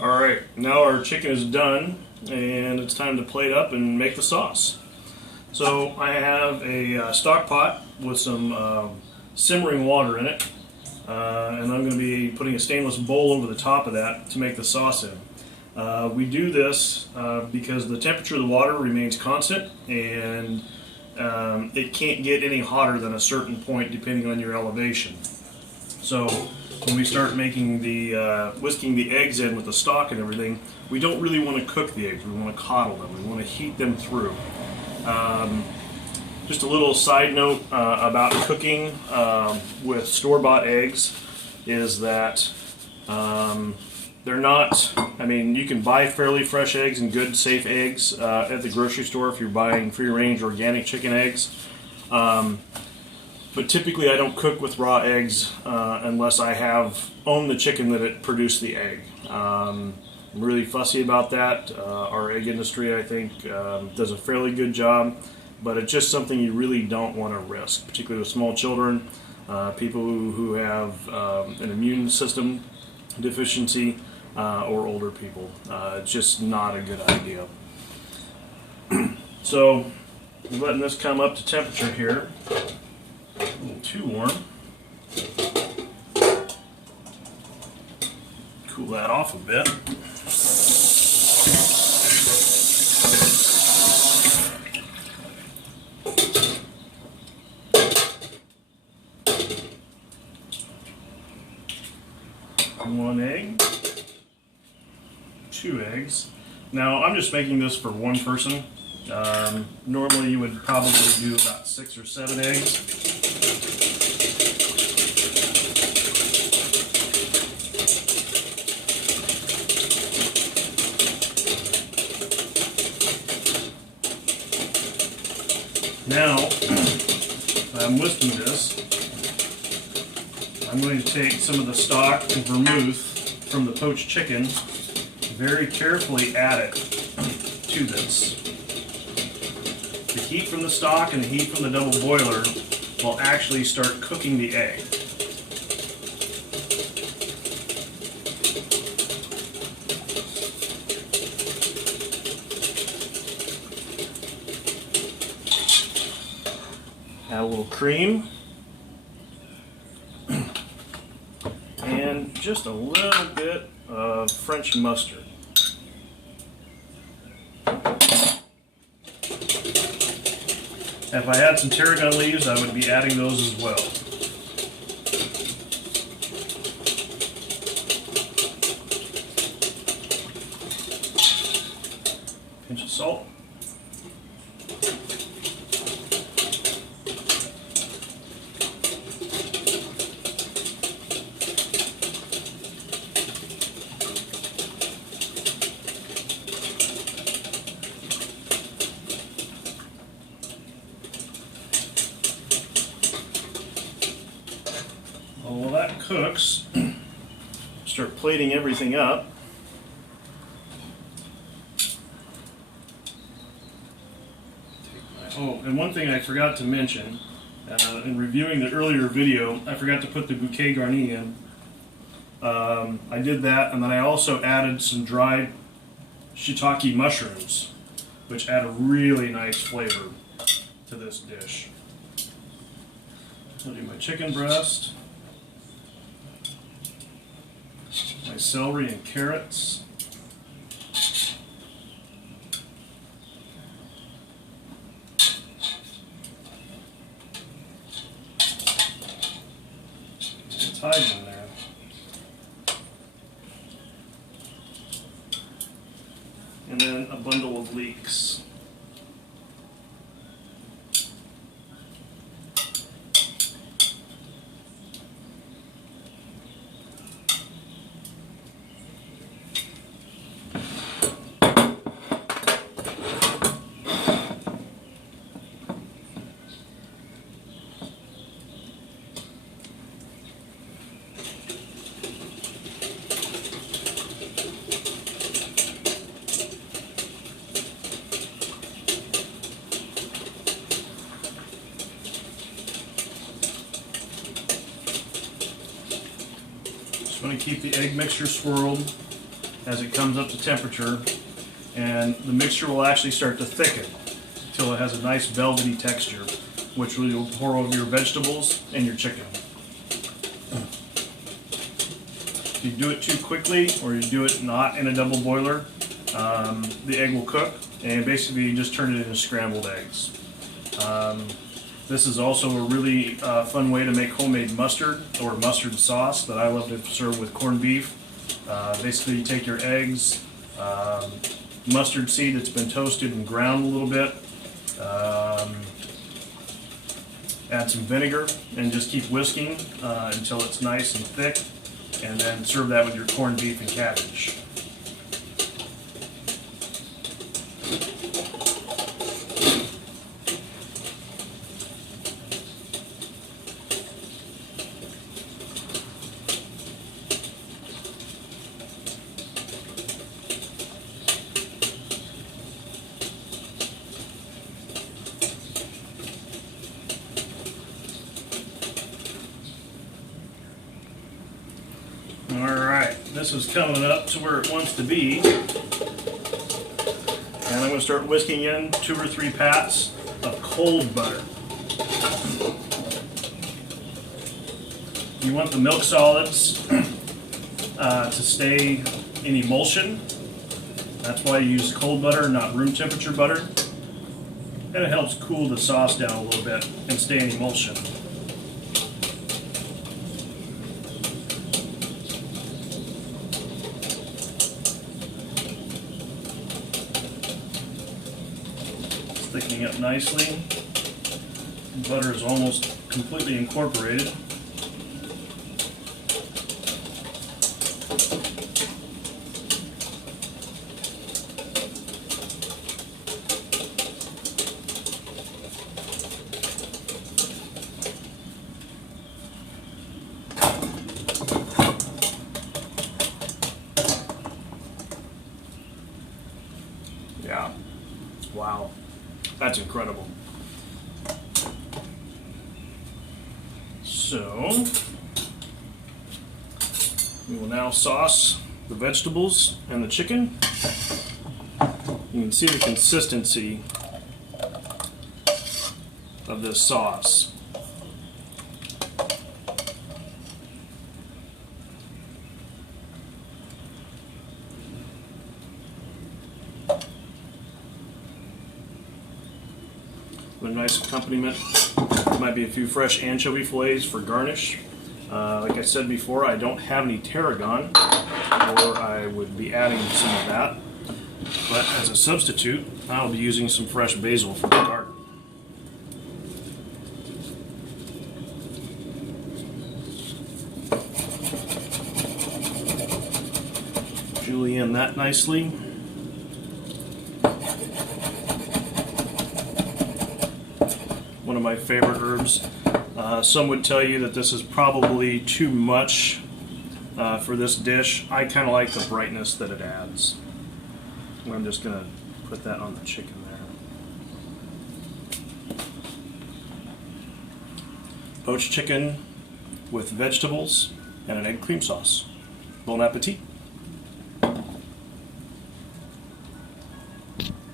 Alright, now our chicken is done and it's time to plate up and make the sauce. So I have a stock pot with some simmering water in it, and I'm going to be putting a stainless bowl over the top of that to make the sauce in. We do this because the temperature of the water remains constant and it can't get any hotter than a certain point depending on your elevation. So when we start making the whisking the eggs in with the stock and everything, we don't really want to cook the eggs. We want to coddle them. We want to heat them through. Just a little side note about cooking with store-bought eggs is that they're not, I mean, you can buy fairly fresh eggs and good, safe eggs at the grocery store if you're buying free-range organic chicken eggs. But typically I don't cook with raw eggs unless I own the chicken that it produced the egg. I'm really fussy about that. Our egg industry, I think, does a fairly good job, but it's just something you really don't want to risk, particularly with small children, people who have an immune system deficiency, or older people. It's just not a good idea. So, I'm letting this come up to temperature here. A little too warm. Cool that off a bit. One egg. 2 eggs. Now I'm just making this for one person. Normally you would probably do about 6 or 7 eggs. Now, I'm whisking this. I'm going to take some of the stock and vermouth from the poached chicken, very carefully add it to this. The heat from the stock and the heat from the double boiler will actually start cooking the egg. Add a little cream and just a little bit of French mustard. If I had some tarragon leaves, I would be adding those as well. Pinch of salt. While that cooks, start plating everything up. Oh, and one thing I forgot to mention, in reviewing the earlier video, I forgot to put the bouquet garni in. I did that, and then I also added some dried shiitake mushrooms, which add a really nice flavor to this dish. I'll do my chicken breast, my celery and carrots, and thyme in there, and then a bundle of leeks. Just want to keep the egg mixture swirled. as it comes up to temperature, and the mixture will actually start to thicken until it has a nice velvety texture, which will pour over your vegetables and your chicken. If you do it too quickly, or you do it not in a double boiler, the egg will cook, and basically you just turn it into scrambled eggs. This is also a really fun way to make homemade mustard or mustard sauce that I love to serve with corned beef. Basically, you take your eggs, mustard seed that's been toasted and ground a little bit, add some vinegar, and just keep whisking until it's nice and thick, and then serve that with your corned beef and cabbage. Alright, this is coming up to where it wants to be. And I'm going to start whisking in 2 or 3 pats of cold butter. You want the milk solids to stay in emulsion. That's why you use cold butter, not room temperature butter. And it helps cool the sauce down a little bit and stay in emulsion. Thickening up nicely. Butter is almost completely incorporated. Yeah. Wow. That's incredible. So, we will now sauce the vegetables and the chicken. You can see the consistency of this sauce. A nice accompaniment might be a few fresh anchovy fillets for garnish. Like I said before, I don't have any tarragon, or I would be adding some of that. But as a substitute, I'll be using some fresh basil from the garden. Julienne that nicely. One of my favorite herbs. Some would tell you that this is probably too much for this dish. I kind of like the brightness that it adds. I'm just going to put that on the chicken there. Poached chicken with vegetables and an egg cream sauce. Bon appetit!